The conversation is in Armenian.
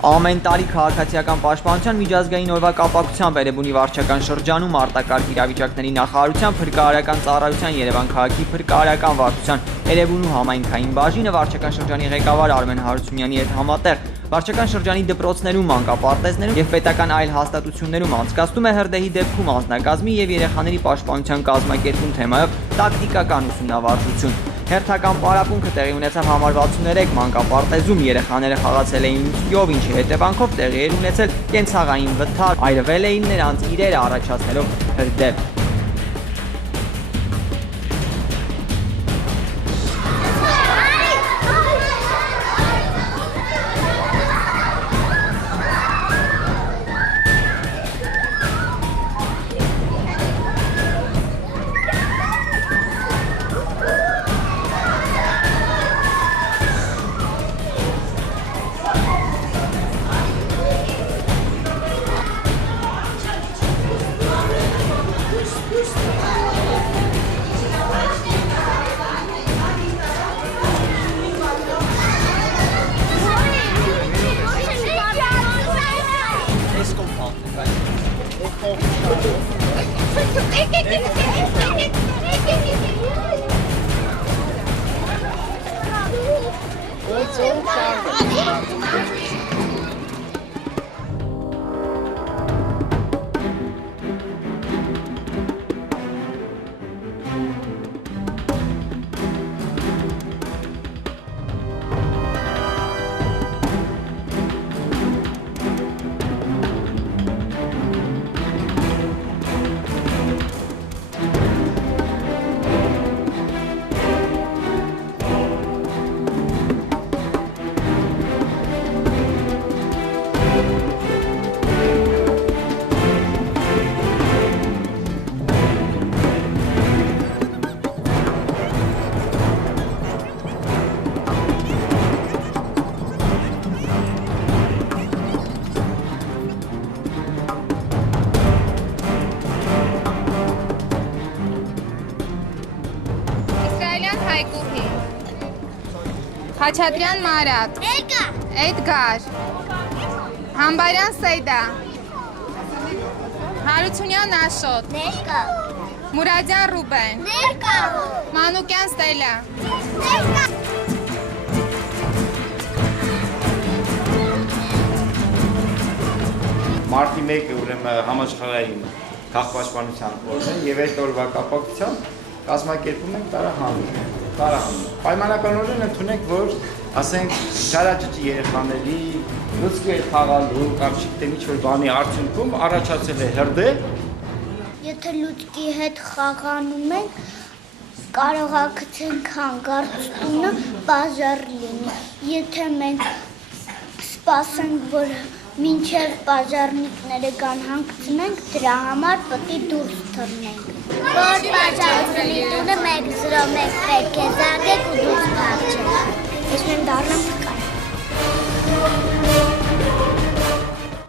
Ամեն տարի քաղաքացիական պաշտպանության միջազգային օրվա կապակցությամբ Էրեբունի վարչական շրջանում արտակարգ իրավիճակների նախարարության փրկարարական ծառայության Երևան քաղաքի փրկարարական վարչության Էրեբունու համայնքային բաժինը վարչական շրջանի ղեկավար Արմեն Հարությունյանի հետ համատեղ վարչական շրջանի դպրոցներում, մանկապարտեզներում եւ պետական այլ հաստատություններում անցկացնում է հրդեհի դեպքում անձնակազմի եւ երեխաների պաշտպանության կազմակերպում թեմայով տակտիկական ուսումնավարժություն։ Հերթական պարապմունքը տեղի ունեցավ համար 63 մանկապարտեզում, երեխաները խաղացել էին յով, ինչի հետևանքով տեղի էր ունեցել կենցաղային վթար, այրվել էին նրանց իրերը, առաջացնելով հրդեհ։ Խաչատրյան Մարատ, Էդգար, Համբարյան Սեյդա, Հարությունյան Աշոտ, Մուրադյան Ռուբեն, Մանուկյան Ստելա։ Մարտի 1-ը ուրեմն համաշխարհային քաղաքապաշտպանության օրն է եւ այդ օրվա կապակցությամբ կազմակերպում ենք տարահանումը։ Պայմանականորեն ընդունենք, որ ասենք շարաճճի երեխաների լուցկի հետ խաղալու կամ չգիտեմ ինչ-որ բանի արդյունքում առաջացել է հրդեհ։ Եթե լուցկի հետ խաղանում ենք, կարող է գցենք հանգարց տունը բաժար լինի։ Եթե մենք սպասենք, որ մինչև բաժարնիկները գան հանգցնենք, դրա համար պետք է դուրս թռնենք։ Որ բաժարնիկի տունը 101 պետք է զանգեք ու դուրս փախչեք։ Ես մենք դառնանք կար։